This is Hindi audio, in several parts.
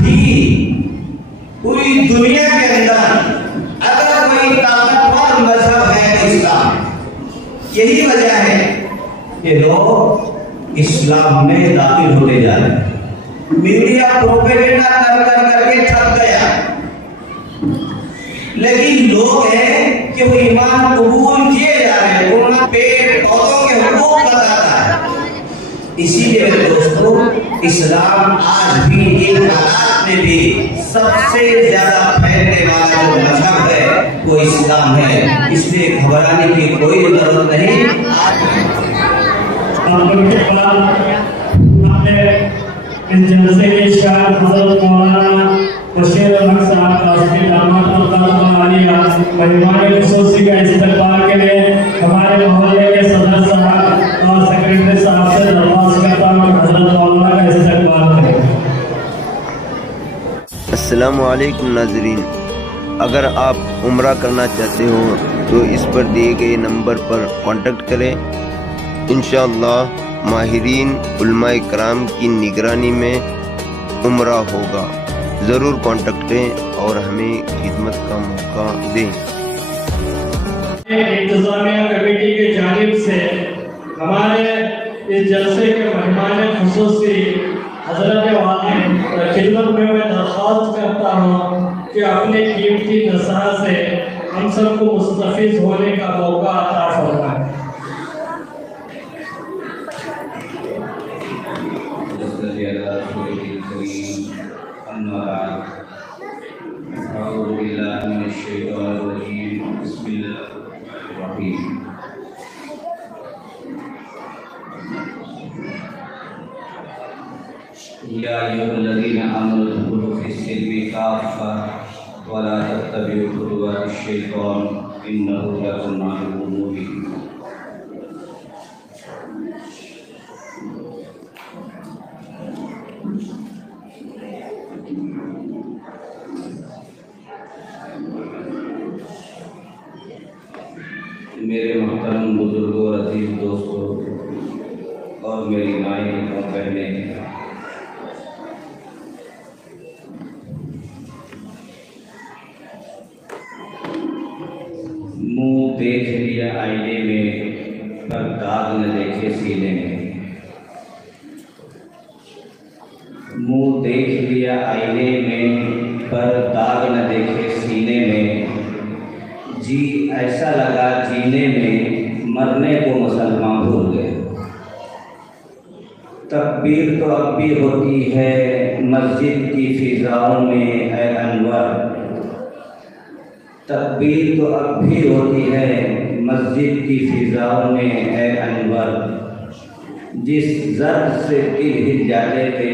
भी पूरी दुनिया के अंदर अगर कोई ताकतवर मजहब है तो इस्लाम। यही वजह है कि लोग इस्लाम में दाखिल होते जा रहे हैं। मीडिया प्रोपेगेंडा कर करके थक गया, लेकिन लोग हैं कि वो ईमान कबूल किए जा रहे हैं, उनका पेड़ पौधों के हुकूक बताता है। इसीलिए मेरे दोस्तों, इस्लाम आज भी इन हालात में भी सबसे ज्यादा फैलने वाला जो मजहब है वो इस्लाम है। इसलिए घबराने की कोई जरूरत नहीं। इस जलसे के शिकार हज़रत मौलाना बशीर अहमद साहब कासमी दामद मेहमान खुसूसी का इस्तकबाल के लिए हमारे मोहल्ले के सदर साहब और सेक्रेटरी साहब से दरख्वास्त करता हूं हज़रत मौलाना का इस्तकबाल करें। अस्सलामु अलैकुम नाज़रीन, अगर आप उम्रा करना चाहते हो तो इस पर दिए गए नंबर पर कांटेक्ट करें। इंशाअल्लाह माहिरीन उलमाए कराम की निगरानी में उम्रा होगा। ज़रूर कांटेक्ट करें और हमें खिदमत का मौका दें। इंतजामिया कमेटी की जानिब से हमारे इस जलसे के मेहमान खुसूसी हज़रत वाला खिदमत में मैं दरख्वास्त करता हूँ कि अपने कीमती नज़ार से हम सबको मुस्तफ़िज़ होने का मौका अता फरमाएं। या अय्युहल्लज़ीना आमनू उद्खुलू फ़िस्सिल्मि काफ़्फ़ा व ला तत्तबिऊ ख़ुतुवातिश्शैतान इन्नहु लकुम आदुव्वुम मुबीन। मेरे मोहतरम बुजुर्गों, अजीज दोस्तों और मेरी माएँ और बहनें, मुंह देख लिया आईने में पर दाग न देखे सीने में। मुंह देख लिया आईने में पर दाग न देखे सीने में। जी ऐसा लगा जीने में, मरने को मुसलमान भूल गए। तकबीर तो अब भी होती है मस्जिद की फिजाओं में ऐ अनवर। तकबीर तो अब भी होती है मस्जिद की फिजाओं में ऐ अनवर। जिस ज़र्ब से दिल हिल जाते थे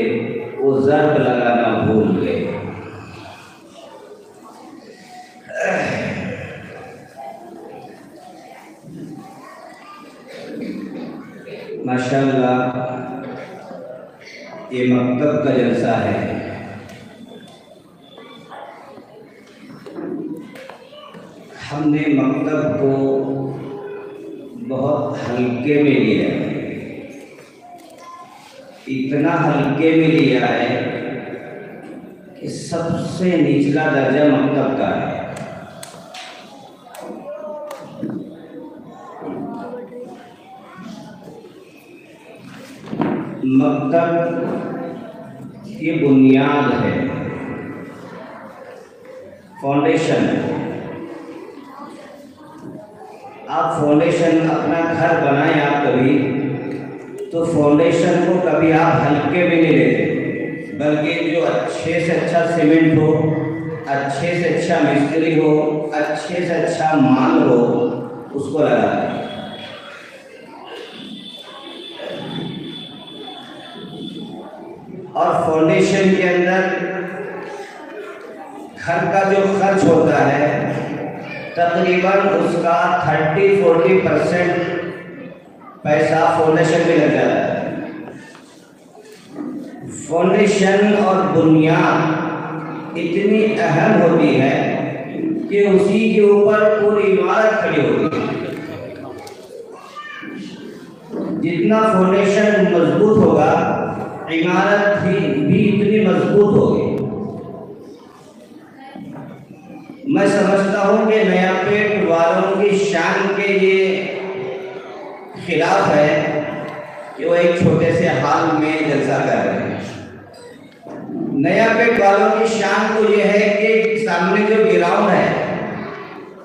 वो ज़र्ब लगाना भूल गए। माशाअल्लाह, ये मकतब का जलसा है। हमने मकतब को बहुत हल्के में लिया है। इतना हल्के में लिया है कि सबसे निचला दर्जा मकतब का है। मकतब की बुनियाद है, फाउंडेशन। आप फाउंडेशन अपना घर बनाएं आप कभी, तो फाउंडेशन को कभी आप हल्के में नहीं लेते, बल्कि जो अच्छे से अच्छा सीमेंट हो, अच्छे से अच्छा मिस्त्री हो, अच्छे से अच्छा माल हो, उसको लगाते हैं। और फाउंडेशन के अंदर घर का जो खर्च होता है तकरीबन उसका 30-40% पैसा फाउंडेशन में लग जाता है। फाउंडेशन और बुनियाद इतनी अहम होती है कि उसी के ऊपर पूरी इमारत खड़ी होती है। जितना फाउंडेशन मजबूत होगा इमारत भी इतनी मजबूत होगी। मैं समझता हूँ कि नया पेट वालों की शान के ये खिलाफ है कि वो एक छोटे से हाल में जलसा कर रहे हैं। नया पेट वालों की शान तो ये है कि सामने जो ग्राउंड है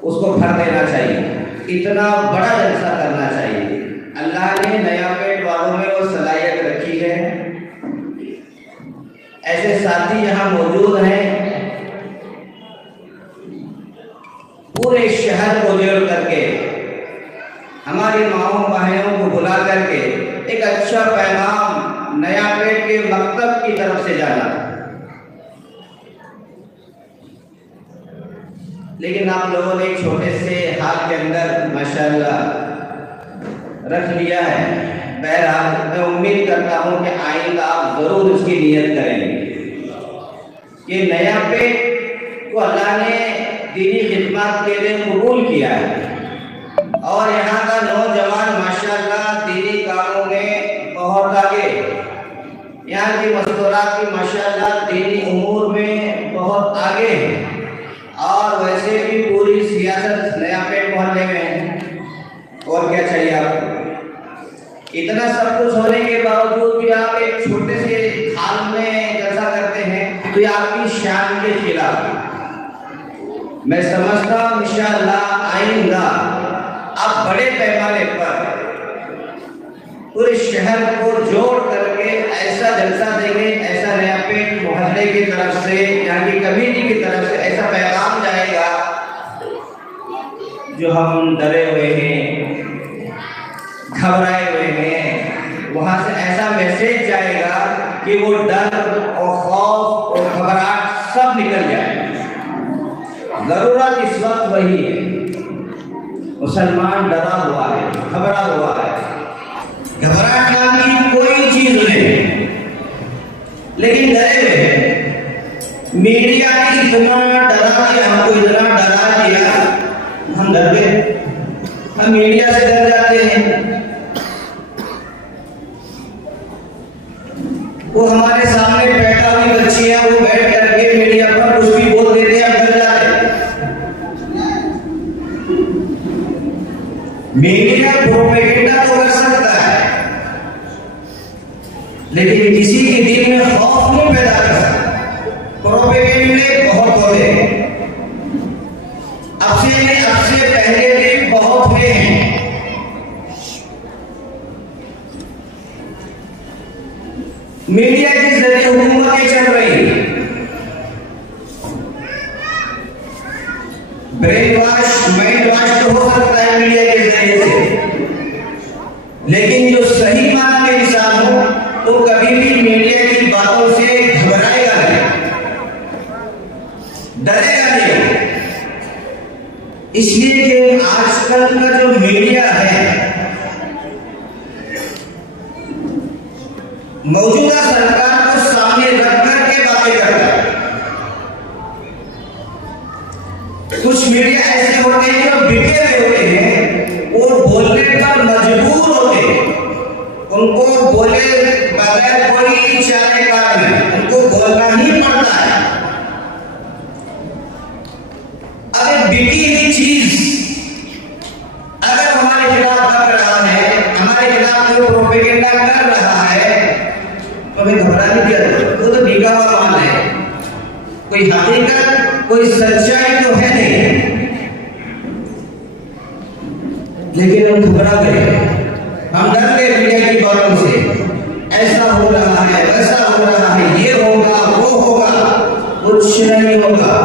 उसको भर देना चाहिए, इतना बड़ा जलसा करना चाहिए। अल्लाह ने नया पेट वालों में वो सलाहियत रखी है। ऐसे साथी यहाँ मौजूद हैं, पूरे शहर को जोड़ करके हमारी माओ बहनों को बुला करके एक अच्छा पैगाम नया पेट के मकतब की तरफ से जाना, लेकिन आप लोगों ने एक छोटे से हाथ के अंदर माशाअल्लाह रख लिया है। बहरहाल मैं उम्मीद करता हूँ कि आइंदा आप जरूर उसकी नियत करेंगे कि नया पेट को अल्लाह ने दीनी खिदमत के लिए कबूल किया है और यहाँ का नौजवान माशाअल्लाह दीनी कामों में बहुत आगे, यहाँ की मस्तूरात की माशाअल्लाह दीनी उमूर में बहुत आगे है और वैसे भी पूरी सियासत नया पेट मोहल्ले में है। और क्या चाहिए आपको? इतना सब कुछ होने के बावजूद भी आप एक छोटे से हाल में जलसा करते हैं तो ये आपकी शान के खिलाफ। मैं समझता हूँ इंशाअल्लाह आइंदा आप बड़े पैमाने पर पूरे शहर को जोड़ करके ऐसा जलसा देंगे, ऐसा नया पेट मोहल्ले की तरफ से, यहाँ की कमेटी की तरफ से ऐसा पैगाम जाएगा जो हम डरे हुए हैं, घबराए हुए हैं, वहां से ऐसा मैसेज जाएगा कि वो डर और खौफ और घबराहट सब निकल जाए। जरूरत इस वक्त वही है। मुसलमान डरा हुआ है, घबरा हुआ है, घबराहट नाम की कोई चीज नहीं, लेकिन डरे हुए हैं। मीडिया ने इतना डरा दिया, हमको इतना डरा दिया, हम डर गए, हम मीडिया से डर जाते हैं। वो हमारे सामने बैठा हुई बच्ची है, वो बैठ करके मीडिया पर कुछ भी बोल देते हैं, डर जाते हैं। मीडिया प्रोपेगेंडा तो कर सकता है, लेकिन किसी के दिल में खौफ नहीं पैदा कर सकता। प्रोपेगेंडे बहुत होते हैं, अब से पहले भी बहुत हुए हैं। मीडिया के जरिए हुकूमतें चल रही है, ब्रेन वॉश माइंड वॉश तो हो सकता है मीडिया के जरिए से, लेकिन जो सही माना में इंसान हो तो कभी भी मीडिया की बातों से घबराएगा नहीं, डरेगा नहीं। इसलिए कि आजकल का जो मीडिया है मौजूदा सरकार को सामने रख करके बातें करता है। कुछ मीडिया ऐसे होते हैं जो बिके हुए होते हैं, वो बोलने पर मजबूर होते हैं, उनको बोले बगैर कोई चारे कार नहीं, उनको बोलना ही पड़ता है। अगर बिकी हुई चीज अगर हमारे खिलाफ बक रहा है, हमारे खिलाफ जो प्रोपेगेंडा कर रहा है, तो हमें घबराने की जरूरत, वो तो बिका हुआ माल है, कोई हकीकत कोई सच्चाई तो है नहीं, लेकिन हम घबरा गए, हम डर गए मीडिया की बातों से। ऐसा हो रहा है, वैसा हो रहा है, ये होगा वो होगा, कुछ नहीं होगा।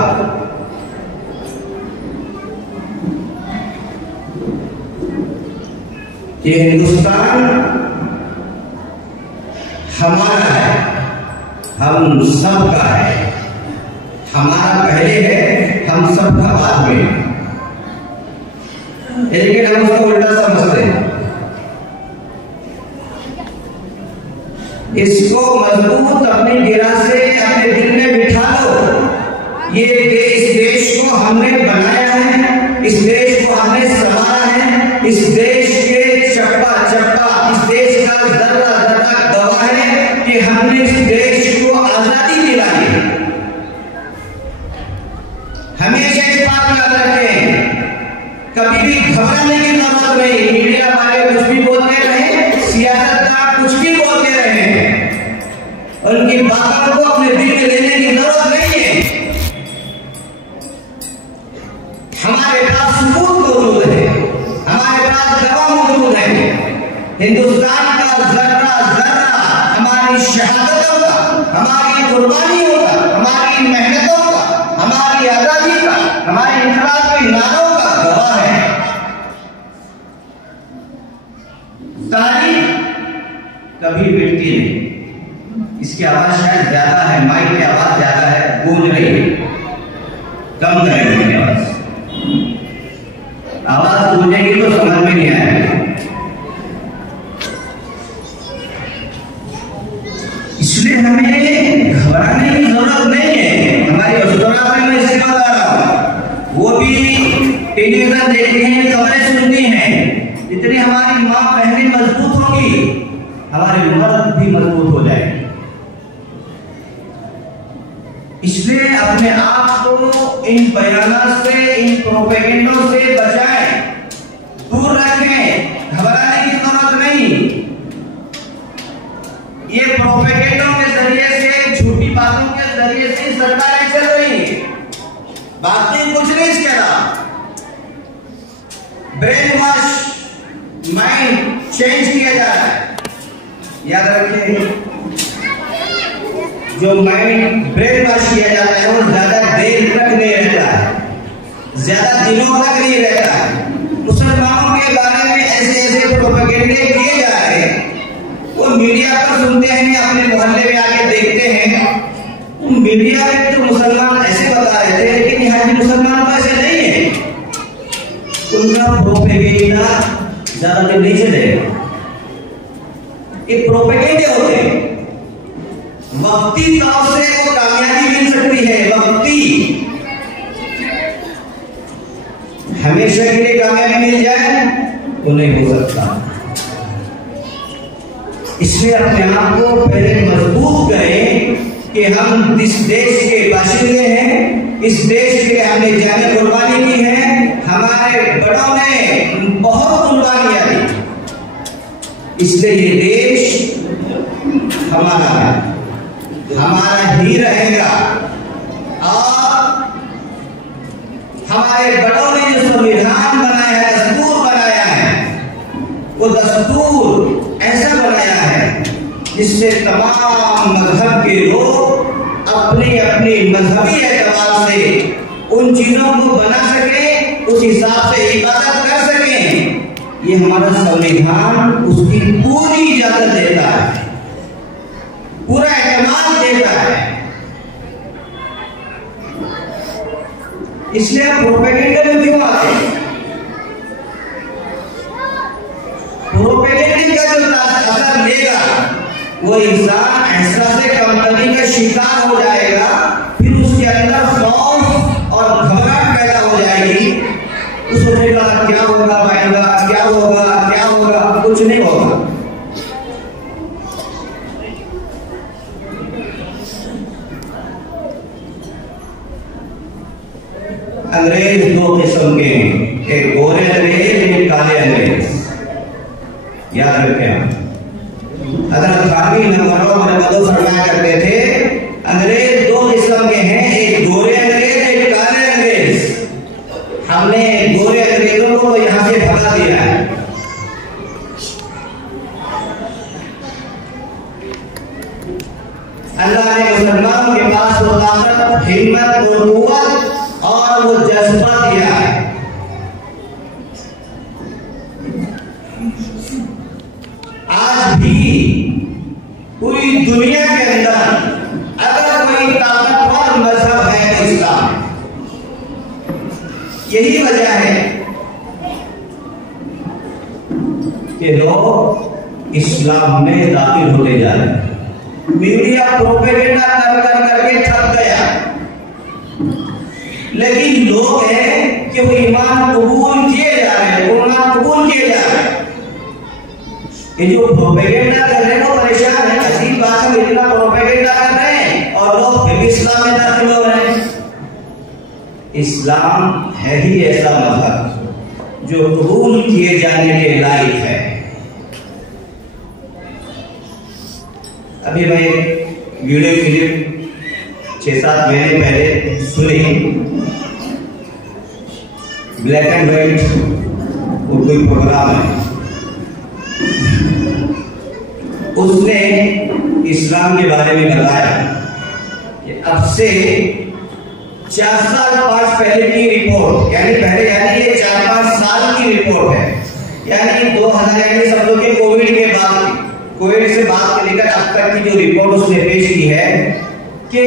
ये हिंदुस्तान हमारा है, हम सबका है, हमारा पहले है, हम सबका बाद में, लेकिन हम उसको उल्टा समझते हैं। इसको मजबूत अपनी गिरा से अपने दिल में बिठा लो। ये इस देश को हमने बनाया है, इस देश को हमने संभाला है, इस देश के चप्पा चप्पा, इस देश का जर्रा जर्रा गवाह है कि हमने इस देश को आजादी दिलाई। हमेशा इस बात घबराने की जरूरत नहीं। मीडिया वाले कुछ भी बोलते रहे, सियासतदान कुछ भी बोलते रहे, उनकी बातों को अपने दिल में लेने की जरूरत नहीं है। हमारे पास सबूत मौजूद है, हमारे पास गवाह मौजूद है। हिंदुस्तान का जर्रा जर्रा हमारी शहादतों का, हमारी कुर्बानियों का, हमारी मेहनतों का, हमारी आजादी का, हमारे इनकलाब के नारों का गवाह है। तारीख कभी मिटती नहीं। इसकी आवाज शायद ज्यादा है, माइक की आवाज ज्यादा है, गूंज रही है, कम करेंगे आवाज। आवाज गूंजेगी तो समझ में नहीं आएगा। इसलिए हमें घबराने की जरूरत नहीं है। हमारी अस्पताल में इससे बता रहा हूं, वो भी टेलीविजन देखते हैं, खबरें सुनती हैं। जितनी हमारी माँ बहनें मजबूत होंगी, हमारी उम्र भी मजबूत हो जाएगी। इसलिए अपने आप को इन बयानों से, इन प्रोपेगेंडों से बचाएं, दूर रखें। घबराने की जरूरत नहीं। ये प्रोपेगेंडों के जरिए से, झूठी बातों के जरिए से सरकारें चल रही है। बातें कुछ नहीं इसके अलावा। ब्रेन वॉश, माइंड चेंज किया जा रहा है। याद रखिए, जो माइंड ब्रेन वॉश किया जाता है वो ज्यादा देर तक नहीं रहता है, ज्यादा दिनों तक नहीं रहता है। मुसलमानों के बारे में ऐसे ऐसे प्रोपेगेंडे किए जा रहे हैं, वो मीडिया पर सुनते हैं, अपने मोहल्ले में आके देखते हैं। मीडिया में तो मुसलमान ऐसे बता रहे थे, लेकिन यहाँ के मुसलमान तो ऐसे नहीं है। उनका प्रोपेगेंडा ज्यादा दिन नहीं चलेगा। ये प्रोपेगेंडे होते हैं, वक्ती तौर से वो कामयाबी मिल सकती है, वक्ती। हमेशा के लिए कामयाबी मिल जाए तो नहीं हो सकता। इसलिए अपने आप को पहले मजबूत करें कि हम इस देश के बाशिंदे हैं, इस देश के लिए हमने जाने कुर्बानी की है, हमारे बड़ों ने बहुत कुर्बानियां दी। इसलिए ये देश हमारा है, हमारा ही रहेगा। और हमारे बड़ों ने जो संविधान बनाया है, दस्तूर बनाया है, वो दस्तूर ऐसा बनाया है जिससे तमाम मजहब के लोग अपने अपने मजहबी एतबार से उन चीजों को बना सके, उस हिसाब से इबादत कर सके। ये हमारा संविधान उसकी पूरी इजाजत देता है, पूरा एतमाद देता है। इसलिए आप प्रोपेगेंडा में क्यों आते हैं? प्रोपेगेंडा का जो असर लेगा, वो इंसान ऐसा से कंपनी का शिकार हो जाएगा, फिर उसके अंदर खौफ और घबराहट पैदा हो जाएगी। वो सोचेगा क्या होगा, पाएगा क्या होगा, क्या होगा, कुछ नहीं होगा। अंग्रेज दो किस्म के, एक गोरे अंग्रेज, एक काले अंग्रेज। याद रखें, हज़रत खानी नमरो फरमाया करते थे, अंग्रेज दो किस्म के हैं, एक गोरे अंग्रेज, एक काले अंग्रेज। हमने गोरे अंग्रेजों को यहाँ से भगा दिया है। अल्लाह ने मुसलमानों के पास वो ताकत, हिम्मत, वो कुव्वत और वो जज्बा दिया है। आज भी पूरी दुनिया के अंदर अगर कोई ताकतवर मजहब है तो इस्लाम। यही वजह है कि लोग इस्लाम में दाखिल होते जा रहे हैं। मीडिया प्रोपेगेंडा कर कर करके थक गया, लेकिन लोग हैं कि वो ईमान कबूल किए जा रहे हैं, ईमान कबूल किए जा रहे हैं। ये जो प्रोपेगेंडा कर रहे हैं वो परेशान है। अजीब बात है, इतना प्रोपेगेंडा कर रहे हैं और लोग फिर भी इस्लाम में दाखिल हो रहे हैं। इस्लाम है ही ऐसा मजहब जो कबूल किए जाने के लायक है। अभी मैं वीडियो क्लिप 6-7 महीने पहले सुनी, ब्लैक एंड व्हाइट कोई प्रोग्राम है, उसने इस्लाम के बारे में बताया कि अब से 4 साल 5 पहले की रिपोर्ट, यानी ये 4-5 साल की रिपोर्ट है, यानी 2000 यानी समझो कि कोविड से बात के लेकर अब तक की जो रिपोर्ट उसने पेश की है कि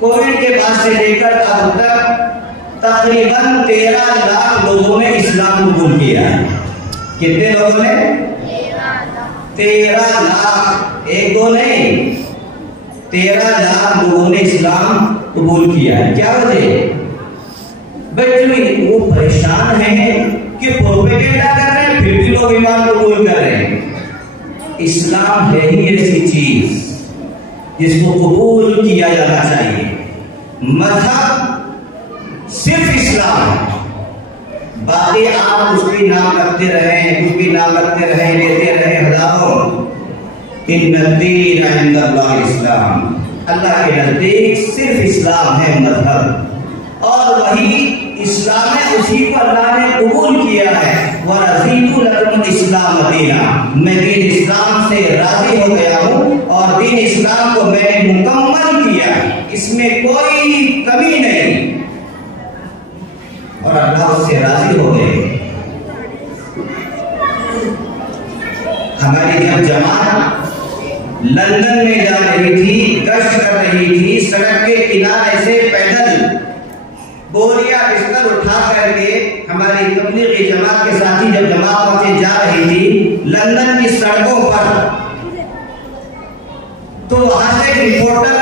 कोविड के बाद से लेकर अब तक तकरीबन 13 लाख लोगों ने इस्लाम कबूल किया है। कितने लोगों ने? 13 लाख, एक दो नहीं, 13 लाख लोगों ने इस्लाम कबूल किया है। क्या वजह? भाई वो परेशान हैं कि प्रोपेगेंडा कर रहे हैं, फिर भी लोग ईमान कबूल कर रहे हैं। इस्लाम है ही ऐसी चीज जिसको कबूल किया जाना चाहिए। मजहब सिर्फ इस्लाम है, बाकी आप कुछ भी नाम करते रहे, लेते रहे हजारों। इन्नद दीन इंदल्लाह इस्लाम, अल्लाह के नजदीक सिर्फ इस्लाम है मजहब, और वही इस्लाम है, उसी को अल्लाह ने कबूल किया है। वरज़ीतु लकुम इस्लाम दीना, मैं दीन इस्लाम से राजी हो गया हूँ और दीन इस्लाम को मैंने मुकम्मल किया, इसमें कोई कमी नहीं, और अल्लाह उससे राजी हो गए। हमारी जब जमात लंदन में जा रही थी, गश्त कर रही थी, सड़क के किनारे से पैदल बोरिया बिस्तर उठा करके हमारी तबलीगी जमात के साथी जब जमात से जा रही थी लंदन की सड़कों पर, तो वहां से एक रिपोर्टर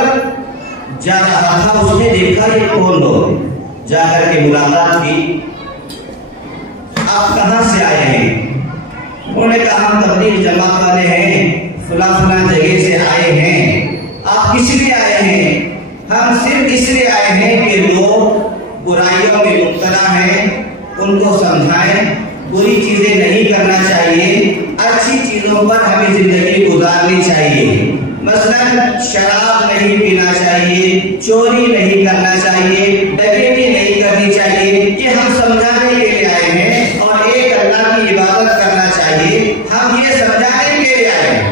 जा रहा था, उसने देखा ये कौन लोग, जाकर के मुलाकात की। आप कहां से आए हैं? उन्होंने कहा हम तबलीग जमात वाले हैं, फलां जगह से आए हैं। आप किस लिए आए हैं? हम सिर्फ इसलिए आए हैं कि लोग बुराइयों में मुब्तला हैं, उनको समझाएं, बुरी चीजें नहीं करना चाहिए, अच्छी चीजों पर हमें जिंदगी गुजारनी चाहिए। मसलन शराब नहीं पीना चाहिए, चोरी नहीं करना चाहिए, डकैती नहीं करनी चाहिए, ये हम समझाने के लिए आए हैं, और एक अल्लाह की इबादत करना चाहिए, हम ये समझाने के लिए आए हैं।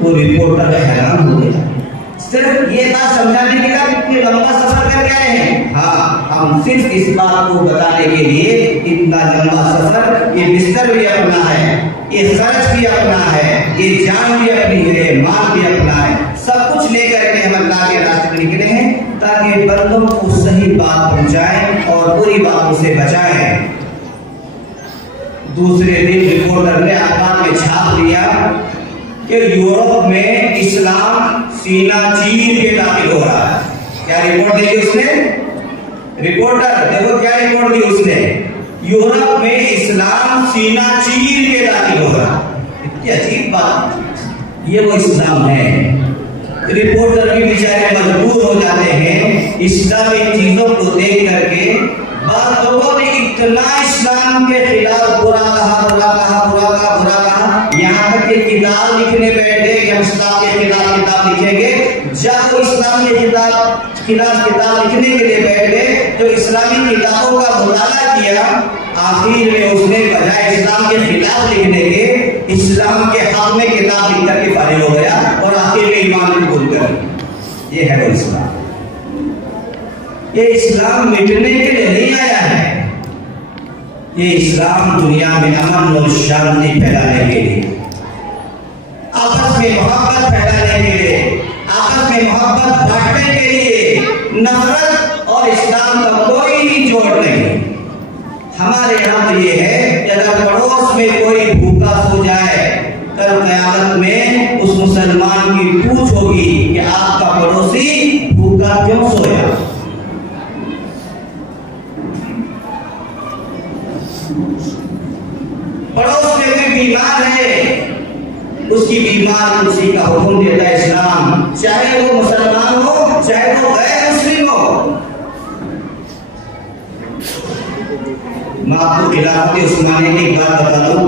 वो रिपोर्टर हैरान हो गया, सिर्फ ये बात समझाने के लिए इतने लंबा सफर करके आए हैं? हाँ, हम सिर्फ इस बात को बताने के लिए इतना लंबा सफर, ये बिस्तर भी अपना है, ये खर्च भी अपना है, ये जान भी अपनी है, माल भी अपना है, सब कुछ लेकर के हम अल्लाह के रास्ते में निकले हैं ताकि बंदों को सही बात पहुंचाएं और बुरी बातों से बचाएं। दूसरे दिन रिपोर्टर ने अखबार में छाप दिया कि यूरोप में इस्लाम सीना चीर के दाखिल हो रहा है। क्या रिपोर्ट दी उसने? रिपोर्टर देखो क्या रिपोर्ट दी उसने, यूरोप में इस्लाम सीना चीर के दाखिल हो रहा है। इतनी अजीब बात, ये वो इस्लाम है। रिपोर्टर भी बेचारे मजबूर हो जाते हैं इस्लामी चीजों को देख करके। बाद लोगों ने इतना इस्लाम के खिलाफ बुरा कहा, यहाँ तक कि किताब लिखने बैठे कि हम इस्लाम के खिलाफ किताब लिखेंगे। जब वो इस्लाम के खिलाफ किताब लिखने के लिए बैठे तो इस्लामी किताबों का मुताला किया, आखिर में उसने बजाय इस्लाम के खिलाफ लिखने के इस्लाम के हक में किताब लिख करके फारिग हो गया और आखिर में ईमान कबूल कर। ये है वो इस्लाम। ये इस्लाम मिटने के लिए नहीं आया है, ये इस्लाम दुनिया में अमन और शांति फैलाने के लिए, आपस में मोहब्बत फैलाने के लिए, आपस में मोहब्बत बांटने के लिए। नफरत और इस्लाम का कोई जोड़ नहीं। हमारे यहाँ तो ये है कि अगर पड़ोस में कोई भूखा सो जाए, कल क़यामत में उस मुसलमान की पूछ होगी कि आपका पड़ोसी भूखा क्यों सोया। पड़ोस में कोई बीमार है, उसकी बीमार उसी का हुक्म देता है इस्लाम, चाहे वो मुसलमान हो चाहे वो गैर मुस्लिम हो। खिलाफत उस्मानिया की एक बात बता दूं।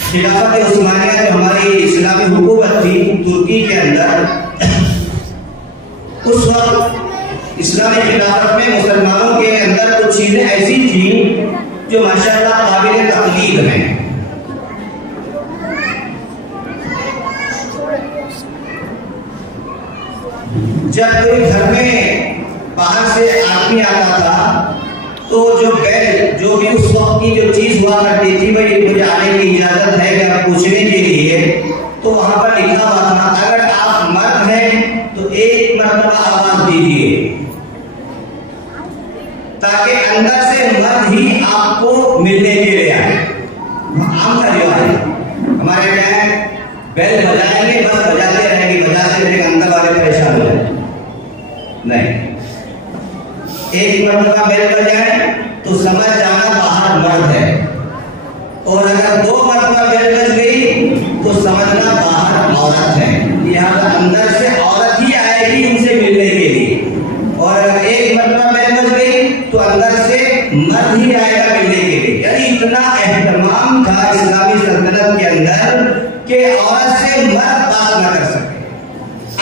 खिलाफत उस्मानिया जो हमारी इस्लामी हुकूमत थी तुर्की के अंदर, उस वक्त इस्लामी खिलाफत में मुसलमानों के अंदर कुछ चीजें ऐसी थी जो माशाअल्लाह काबिल तकलीद हैं। जब कोई घर में बाहर से आदमी आता था तो जो बैल, जो भी उस वक्त की जो चीज हुआ करती थी, भाई मुझे आने की इजाजत है क्या पूछने के लिए, तो वहां पर लिखा हुआ था अगर आप मर्द हैं तो एक मर्तबा आवाज दीजिए, ताकि अंदर से मर्द ही आपको मिलने के लिए आए। आम का रिवाज है हमारे क्या है, बैल बजाएंगे, बस बजाते रहेंगे, बजाते रहेंगे, अंदर वाले परेशान हो जाए नहीं। एक मर्तबा बैल बजाए तो समझ जाना बाहर मर्द है, और अगर 2 मर्तबा बैल बज गई तो समझना बाहर औरत है। यहाँ अंदर से औरत ही आएगी उनसे मिलने के लिए, और अगर 1 मर्तबा बैल बज गई तो अंदर से मर्द ही आएगा मिलने के लिए। यानी इतना एहतमाम था इस्लामी सल्तनत के अंदर कि औरत से मर्द बात न कर सके,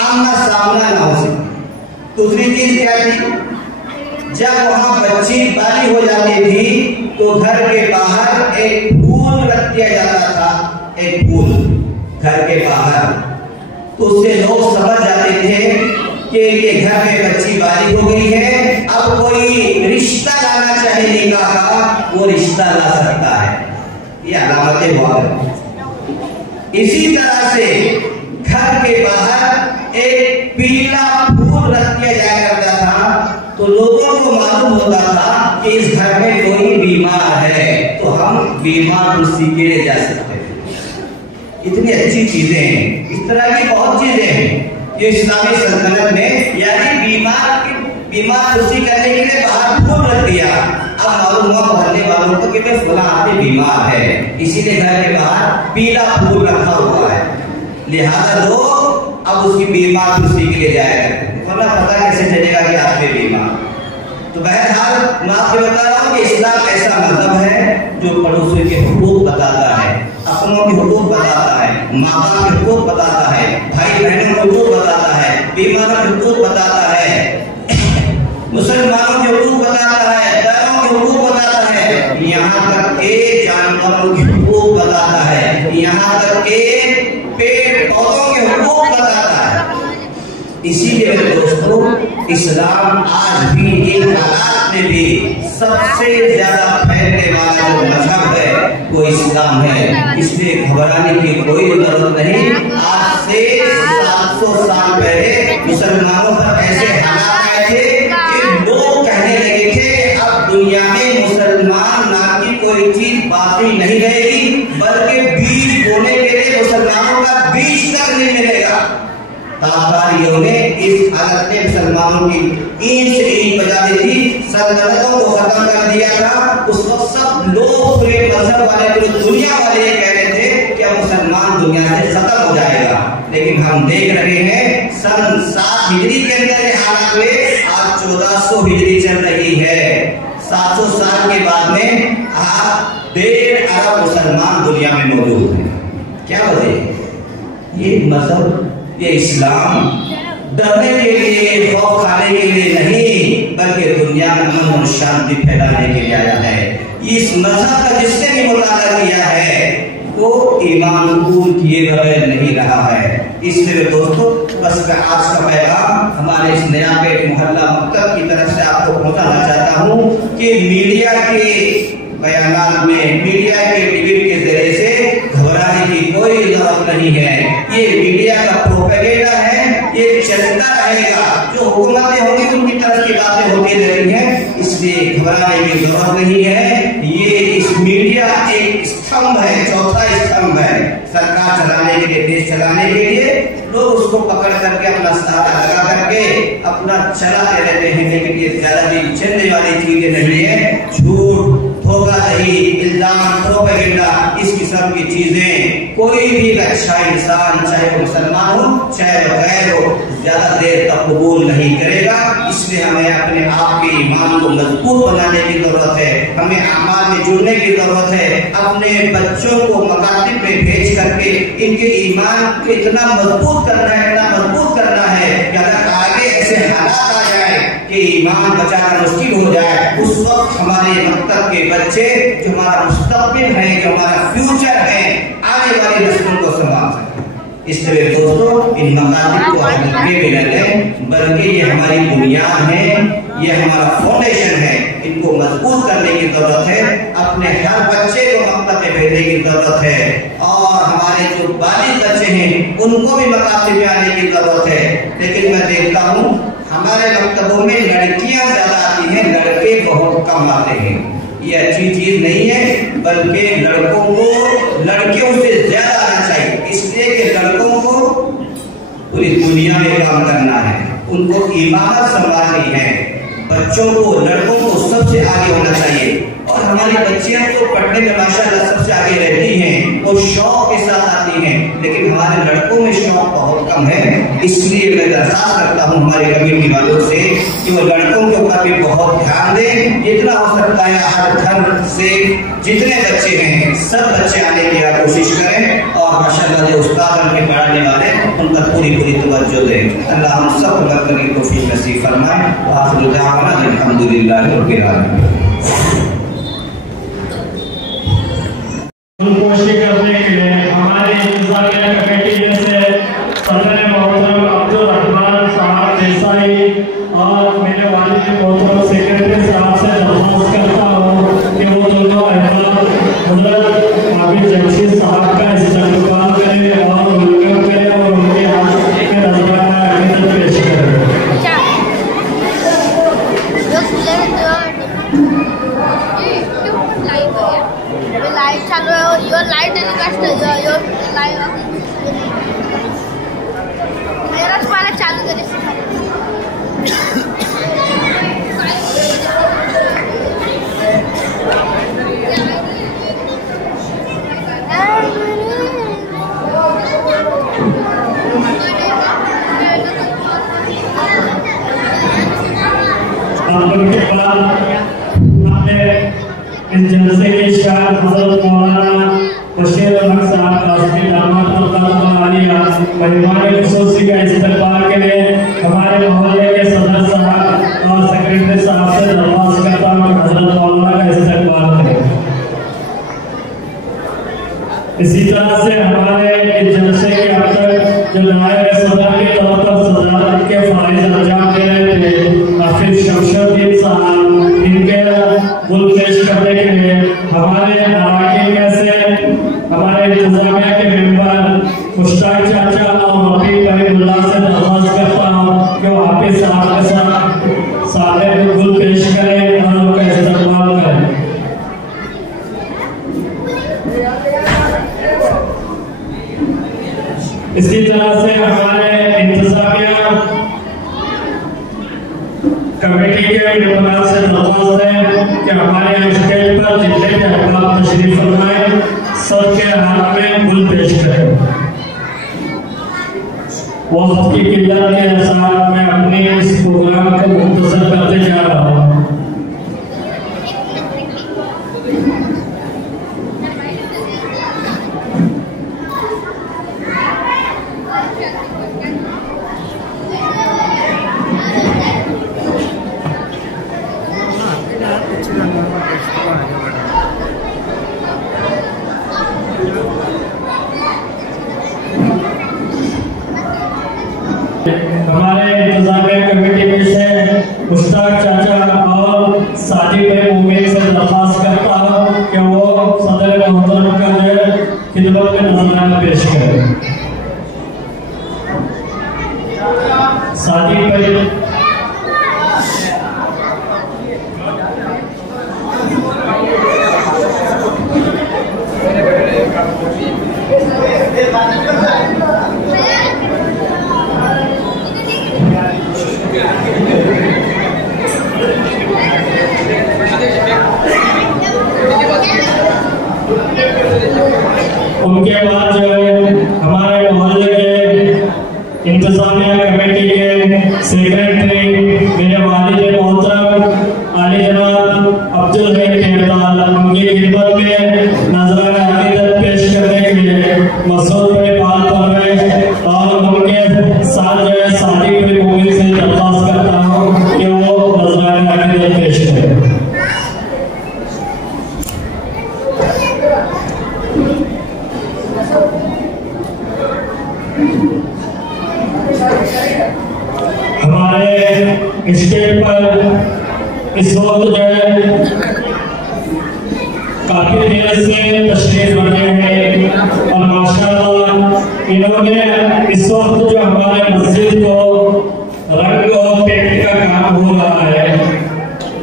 आमना सामना ना हो सके। दूसरी चीज क्या थी, जब वहां बच्ची बाली हो जाती थी तो घर के बाहर एक फूल रख दिया जाता था, एक फूल घर के बाहर, तो उससे लोग समझ जाते थे कि ये घर में बच्ची बाली हो गई है, अब कोई रिश्ता लाना चाहे निकाह का वो रिश्ता ला सकता है। ये अलामतें हुआ करती। इसी तरह से घर के बाहर एक पीला फूल रख दिया जाया करता था, तो लोगों को मालूम होता था कि इस घर में कोई बीमार है, तो हम बीमार कुर्सी के लिए जा सकते हैं। इतनी अच्छी चीजें हैं, इस तरह की बहुत चीजें हैं जो इस्लामी सल्तनत में, यानी बीमार कुर्सी करने के लिए बाहर फूल रख दिया। अब मालूम हुआ मोहल्ले वालों को कि फलां आदमी बीमार है, इसीलिए घर के बाहर पीला फूल रखा हुआ है, लिहाजा लोग अब उसकी बीमार कुर्सी के लिए जाया करते, वरना पता कैसे चलेगा कि आदमी बीमार। तो बहरहाल मैं आपको बता रहा हूँ कि इस्लाम ऐसा मजहब है जो पड़ोसियों के हुकूक बताता है, अपनों के हुकूक बताता है, माँ बाप के हुकूक बताता है, भाई बहनों के हुकूक बताता है, बीमारों के हुकूक बताता है, मुसलमानों के हुकूक बताता है, दारों के हुकूक बताता है, यहाँ तक के जानवरों के हुकूक बताता है, यहाँ तक के पेड़ पौधों के हुकूक बताता है। इसीलिए मेरे दोस्तों, इस्लाम आज भी इन हालात में भी सबसे ज्यादा फैलने वाला जो मजहब है वो इस्लाम है। इसलिए घबराने की कोई जरूरत नहीं। आज से 700 साल पहले मुसलमानों पर ऐसे हालात आए थे कि लोग कहने लगे थे कि अब दुनिया में मुसलमान नाम की कोई चीज बाकी नहीं रहेगी, बल्कि बीज बोने के लिए मुसलमानों का बीज तक नहीं मिलेगा। तातारियों ने इस हालत में मुसलमानों की ईंट से ईंट बजा दी थी, सल्तनतों को खत्म कर दिया था। उस वक्त सब लोग पूरे मजहब वाले, पूरी दुनिया वाले ये कह रहे थे कि अब मुसलमान दुनिया से खत्म हो जाएगा, लेकिन हम देख रहे हैं सन 7 हिजरी के अंदर ये हालत हुए, आज 1400 हिजरी चल रही है। 700 साल के बाद में आज 1.5 अरब मुसलमान दुनिया में मौजूद है। क्या वजह? ये मजहब, ये इस्लाम डरने के लिए, खौफ खाने के लिए नहीं, बल्कि दुनिया में अमन और शांति फैलाने के लिए आया है। इस मजहब का जिसने भी मुताला किया है वो ईमान कबूल किए बगैर नहीं रहा है। इसलिए दोस्तों, बस मैं आज का पैगाम हमारे इस नया पेट मोहल्ला मकतब की तरफ से आपको पहुंचाना चाहता हूँ कि मीडिया के बयानात में, मीडिया के टिकट के जरिए से घबराने की कोई जरूरत नहीं है। ये मीडिया का प्रोपेगेंडा है, ये चलता रहेगा। जो हुकूमतें होंगी उनकी तरफ की बातें होती रहती हैं, इसलिए घबराने की जरूरत नहीं है। ये इस मीडिया एक स्तंभ है, चौथा स्तंभ है सरकार चलाने के लिए, देश चलाने के लिए। लोग उसको पकड़ करके अपना सहारा लगा करके अपना चलाते रहते हैं, लेकिन ये ज्यादा भी चलने वाली चीजें नहीं है। झूठ, धोखाधड़ी, इल्जाम, प्रोपेगेंडा, इस किस्म की चीजें कोई भी अच्छा इंसान, चाहे वो मुसलमान हो चाहे वो गैर हो, ज्यादा देर तक कबूल नहीं करेगा। इसलिए हमें अपने आप के ईमान को मजबूत बनाने की जरूरत है, हमें अमाल में जुड़ने की जरूरत है। अपने बच्चों को मकातिब में भेज करके इनके ईमान को इतना मजबूत करना है, इतना मजबूत करना है कि अगर आगे ऐसे हालात आ जाए कि ईमान बचाना मुश्किल हो जाए, उस वक्त हमारे मकतब के बच्चे जो हमारा मुस्तकबिल है, जो हमारा फ्यूचर है, आने वाली नस्लों को संभाल सके। इसलिए दोस्तों, इन मकातिब को हल्के में न लें, बल्कि ये हमारी बुनियाद है, ये हमारा फाउंडेशन है। इनको मजबूत करने की जरूरत है, अपने हर बच्चे को मकतब में भेजने की जरूरत है, और हमारे जो बालिग बच्चे हैं उनको भी मकातिब में आने की जरूरत है। लेकिन मैं देखता हूँ हमारे मकतबों में लड़कियां ज्यादा आती हैं, लड़के बहुत कम आते हैं। ये अच्छी चीज नहीं है, बल्कि लड़कों को लड़कियों से ज्यादा आना चाहिए, इसलिए कि लड़कों को पूरी दुनिया में काम करना है, उनको इमारत संभालनी है। बच्चों को, लड़कों को सबसे आगे होना चाहिए। और हमारी बच्चियां तो पढ़ने में माशाल्लाह सबसे आगे रहती हैं, वो शौक के साथ आती हैं, लेकिन हमारे लड़कों में शौक बहुत कम है। इसलिए मैं दरख्वास्त करता हूँ हमारे कमेटी वालों से कि वो लड़कों के ऊपर भी बहुत ध्यान दें। जितना हो सकता है हर घर से जितने बच्चे हैं सब बच्चे आने की कोशिश करें, और माशाल्लाह जो उस्ताद उनके पढ़ाने वाले उन पर पूरी तवज्जो दें। अल्लाह हम सब करने की कोशिश नसीब फरमाए। आखिर दावाना अल्हम्दुलिल्लाह रब्बिल आलमीन। कोशिश करने के लिए हमारे इंतजामिया कमेटी में से सदर मोहतरम अब्दुल रहमान साहब देसाई और मेरे वालिद मोहतरम सेक्रेटरी साहब से दरख्वास्त करता हूँ कि वो दोनों अहमद हज़रत आबिद जमशीद साहब का इस्तकबाल करें और वेलकम करें और उनके हाथ के दरबार में अकीदत पेश करें। लाइट चालू है, योर लाइट योर लाइट मेरा तुम्हारा चालू करे उनके बाद हमने इस जलसे के शायर हज़रत मौलाना बशीर अहमद साहब कासमी दामद मेहमान खुसूसी का इस्तकबाल के लिए हमारे मोहल्ले के सदर साहब और सेक्रेटरी साहब से दरख्वास्त करता हूँ हज़रत मौलाना का इस्तकबाल करें। इसी तरह से हमारे इस जलसे के अब तक जो नायब सदर के तौर पर सदारत के फ़राइज़ अंजाम दे रहे थे हाफिज शमशुद्दीन साहब, इनके गुल पेश करने के लिए हमारे इलाके में से हमारे इंतजामिया के मेंबर मुश्ताक चाचा और रफीक करीमुल्लाह से दरख्वास्त करता हूँ कि वो हाफिज साहब के साथ सारे गुल पेश करें और उनका इस्तकबाल करें। इसी तरह से हमारे इंतजामिया कमेटी के मेंबर से दरख्वास्त है कि हमारे स्टेज पर जितने भी अहबाब तशरीफ फरमाए सबके हाथ में गुल पेश करें। वक्त की किल्लत के साथ मैं अपने इस प्रोग्राम को मुख्तसर करते जा रहा हूँ। हमारे इंतजामिया कमेटी में से मुश्ताक चाचा और साजिद भाई मुमीन से दरख्वास्त करता हूँ कि वो सदर मोहतरम का जो खिदमत में नजराना पेश करें। साजिद भाई उनके बाद जो है हमारे मोहल्ले के इंतजामिया कमेटी के सेक्रेटरी मेरे स्टेज पर इस वक्त जो है काफी देर से तशरीफ रखे हैं और माशाअल्लाह इन्होंने इस वक्त जो हमारे मस्जिद को रंग और पेंट का काम हो रहा है,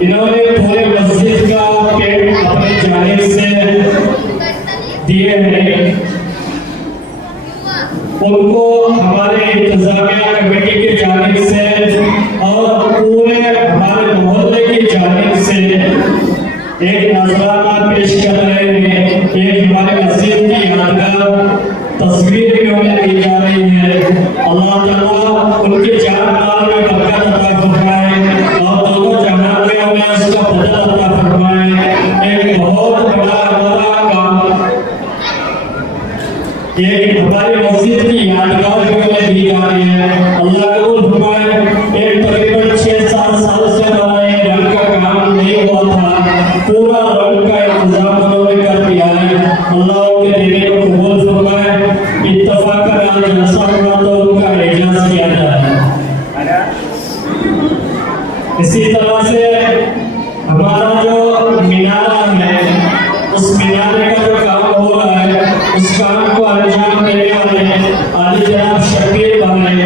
इन्होंने पूरे मस्जिद का पेंट अपनी जानिब से दिए हैं। उनको हमारे इंतजामिया कमेटी की जानिब से और पूरे हमारे मोहल्ले की जानिब से एक नजराना पेश कर रहे हैं। एक हमारे मस्जिद की यादगार तस्वीर भी उन्हें दी जा रही है। अल्लाह ताला उनके जान माल में बरकत अता फरमाए और दोनों जहान में उन्हें उसका बदला अता फरमाए। एक बहुत बड़ा हमारा काम, एक हमारी मस्जिद की यादगार भी उन्हें दी जा रही है। अल्लाह कबूल फरमाए। एक तकरीबन 6-7 साल से हमारा ये रंग का काम नहीं हुआ था, पूरा रंग का इंतजाम उन्होंने कर दिया है। अल्लाह उनके देने को कबूल फरमाए। इत्तफाकन जलसा हुआ तो उनका एजाज किया जाए। इसी तरह से हमारा जो मीनारा है, उस मीनारे का जो काम हो रहा है, उस काम को अंजाम देने वाले आदि जनाब शकील भाई,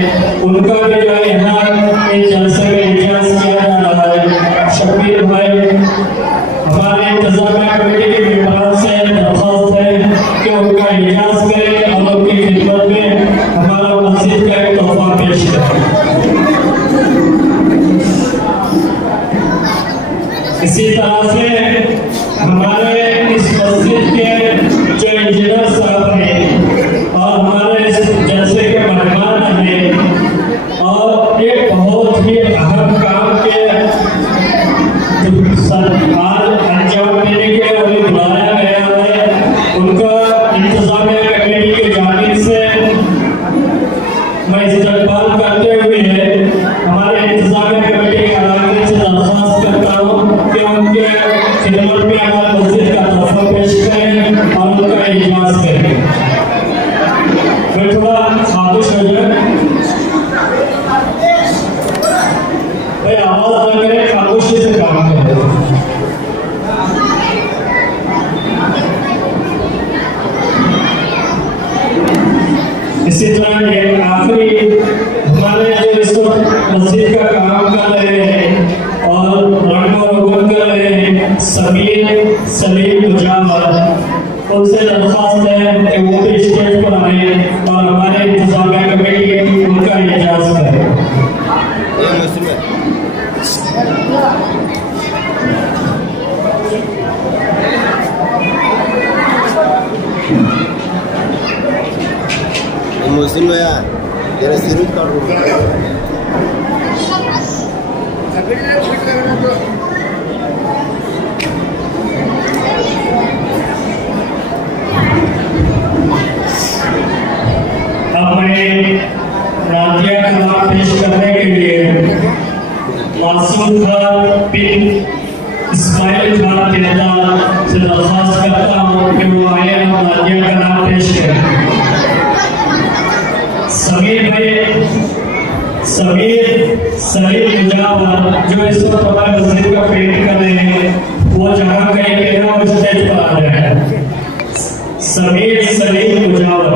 उनका भी जो है यहाँ इस जलसे में एजाज किया जा रहा है। शकील भाई हमारे इंतजामिया कमेटी के मेंबरों से दरख्वास्त है कि उनका एजाज करें और उनकी खिदमत में हमारा मस्जिद का एक तोहफा पेश करें। इसी तरह से हमारे इस मस्जिद के जो इंजीनियर साहब हैं और हमारे इस जलसे के मेहमान हैं और एक बहुत ही अहम काम के सरकार अंजाम देने के लिए उन्हें बुलाया गया है, उनका इंतजामिया कमेटी की जानिब से मैं इस्तकबाल करते हुए हमारे इंतजामिया कमेटी के अराकीन से दरख्वास्त करता हूँ कि उनके खिदमत में हमारे मस्जिद का तोहफा पेश करें और उनका एजाज करें। फिर थोड़ा खामोश हो जाए, भाई आवाज न करें, खामोशी से काम करें। इसी तरह एक आखिरी हमारे जो इस वक्त मस्जिद का काम कर रहे हैं और रंग और रोगन कर रहे हैं समीर सलीम मुजावर, उनसे दरख्वास्त है कि वो भी स्टेज पर आए और हमारे इंतजामिया कमेटी उनका एजाज करें। मुस्लिम भैया तेरा सिर काट अब मैं नादिया का नाम पेश करने के लिए मासूम खान बिन इस्माइल खान तिलदार से दरख्वास्त करता हूँ कि वो आए और नादिया का नाम पेश करें। समीर सलीम मुजावर जो इस वक्त हमारे मस्जिद का पेंट कर रहे हैं, वो जहाँ कहीं के ना वो स्टेज पर आ रहे हैं। समीर सलीम मुजावर।